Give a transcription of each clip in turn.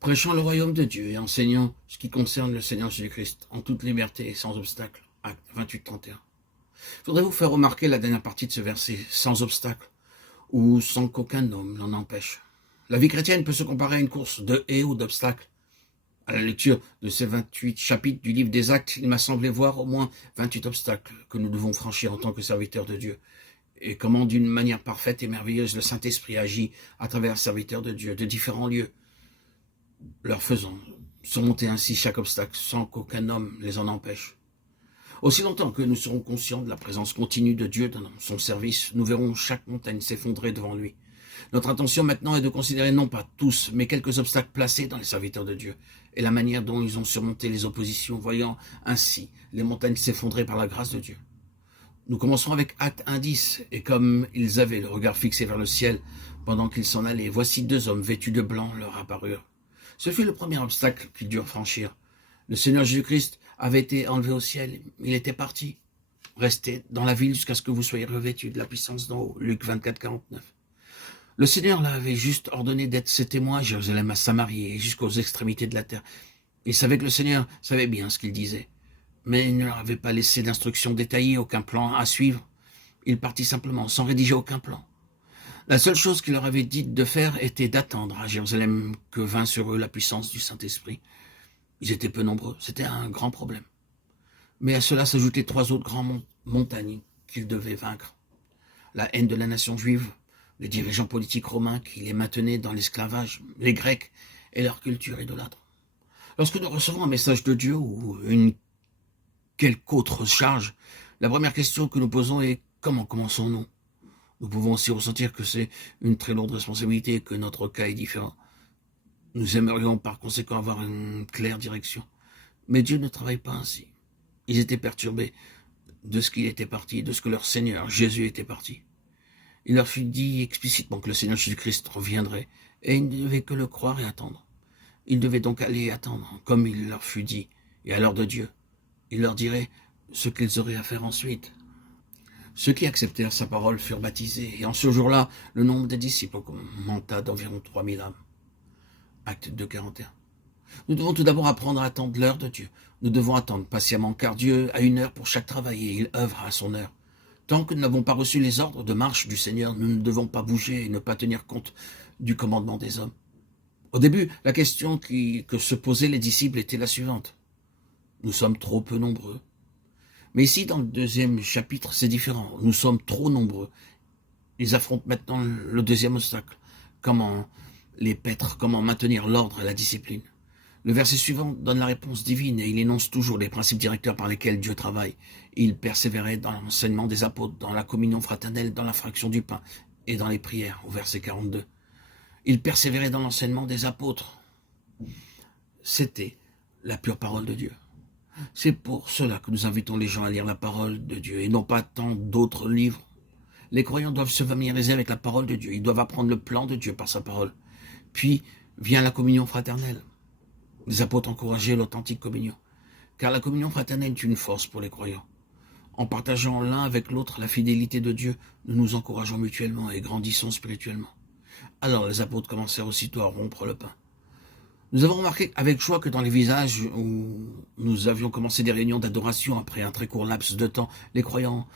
Prêchant le royaume de Dieu et enseignant ce qui concerne le Seigneur Jésus-Christ en toute liberté et sans obstacle. Acte 28-31. Je voudrais vous faire remarquer la dernière partie de ce verset, sans obstacle, ou sans qu'aucun homme l'en empêche. La vie chrétienne peut se comparer à une course de haies ou d'obstacles. À la lecture de ces 28 chapitres du livre des Actes, il m'a semblé voir au moins 28 obstacles que nous devons franchir en tant que serviteurs de Dieu. Et comment d'une manière parfaite et merveilleuse le Saint-Esprit agit à travers les serviteurs de Dieu de différents lieux, leur faisant surmonter ainsi chaque obstacle sans qu'aucun homme les en empêche. Aussi longtemps que nous serons conscients de la présence continue de Dieu dans son service, nous verrons chaque montagne s'effondrer devant lui. Notre intention maintenant est de considérer non pas tous, mais quelques obstacles placés dans les serviteurs de Dieu, et la manière dont ils ont surmonté les oppositions, voyant ainsi les montagnes s'effondrer par la grâce de Dieu. Nous commencerons avec Acte 1:10, et comme ils avaient le regard fixé vers le ciel pendant qu'ils s'en allaient, voici deux hommes vêtus de blanc leur apparurent. Ce fut le premier obstacle qu'ils durent franchir. Le Seigneur Jésus-Christ avait été enlevé au ciel, il était parti. Restez dans la ville jusqu'à ce que vous soyez revêtus de la puissance d'en haut. Luc 24-49. Le Seigneur l'avait juste ordonné d'être ses témoins à Jérusalem, à Samarie et jusqu'aux extrémités de la terre. Il savait que le Seigneur savait bien ce qu'il disait, mais il ne leur avait pas laissé d'instructions détaillées, aucun plan à suivre. Il partit simplement, sans rédiger aucun plan. La seule chose qu'il leur avait dit de faire était d'attendre à Jérusalem que vint sur eux la puissance du Saint-Esprit. Ils étaient peu nombreux, c'était un grand problème. Mais à cela s'ajoutaient trois autres grandes montagnes qu'ils devaient vaincre. La haine de la nation juive, les dirigeants politiques romains qui les maintenaient dans l'esclavage, les Grecs et leur culture idolâtre. Lorsque nous recevons un message de Dieu ou une quelque autre charge, la première question que nous posons est « Comment commençons-nous » Nous pouvons aussi ressentir que c'est une très lourde responsabilité et que notre cas est différent. Nous aimerions par conséquent avoir une claire direction. Mais Dieu ne travaille pas ainsi. Ils étaient perturbés de ce qu'il était parti, de ce que leur Seigneur, Jésus, était parti. Il leur fut dit explicitement que le Seigneur Jésus-Christ reviendrait, et ils ne devaient que le croire et attendre. Ils devaient donc aller et attendre, comme il leur fut dit, et à l'heure de Dieu. Il leur dirait ce qu'ils auraient à faire ensuite. Ceux qui acceptèrent sa parole furent baptisés, et en ce jour-là, le nombre des disciples augmenta d'environ 3000 âmes. Acte 2-41. Nous devons tout d'abord apprendre à attendre l'heure de Dieu. Nous devons attendre patiemment, car Dieu a une heure pour chaque travail, et il œuvre à son heure. Tant que nous n'avons pas reçu les ordres de marche du Seigneur, nous ne devons pas bouger et ne pas tenir compte du commandement des hommes. Au début, la question que se posaient les disciples était la suivante. Nous sommes trop peu nombreux. Mais ici, dans le deuxième chapitre, c'est différent. Nous sommes trop nombreux. Ils affrontent maintenant le deuxième obstacle. Comment les paître, comment maintenir l'ordre et la discipline. Le verset suivant donne la réponse divine et il énonce toujours les principes directeurs par lesquels Dieu travaille. Il persévérait dans l'enseignement des apôtres, dans la communion fraternelle, dans la fraction du pain et dans les prières, au verset 42. Il persévérait dans l'enseignement des apôtres. C'était la pure parole de Dieu. C'est pour cela que nous invitons les gens à lire la parole de Dieu et non pas tant d'autres livres. Les croyants doivent se familiariser avec la parole de Dieu. Ils doivent apprendre le plan de Dieu par sa parole. Puis vient la communion fraternelle. Les apôtres encourageaient l'authentique communion, car la communion fraternelle est une force pour les croyants. En partageant l'un avec l'autre la fidélité de Dieu, nous nous encourageons mutuellement et grandissons spirituellement. Alors les apôtres commencèrent aussitôt à rompre le pain. Nous avons remarqué avec joie que dans les villages où nous avions commencé des réunions d'adoration après un très court laps de temps, les croyants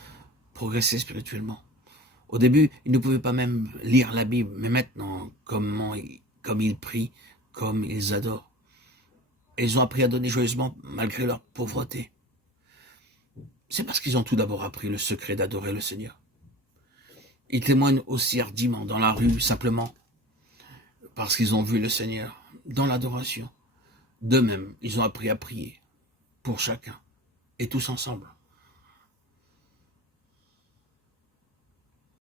progressaient spirituellement. Au début, ils ne pouvaient pas même lire la Bible, mais maintenant, comme ils prient, comme ils adorent. Et ils ont appris à donner joyeusement malgré leur pauvreté. C'est parce qu'ils ont tout d'abord appris le secret d'adorer le Seigneur. Ils témoignent aussi hardiment dans la rue, simplement parce qu'ils ont vu le Seigneur dans l'adoration. D'eux-mêmes, ils ont appris à prier pour chacun et tous ensemble.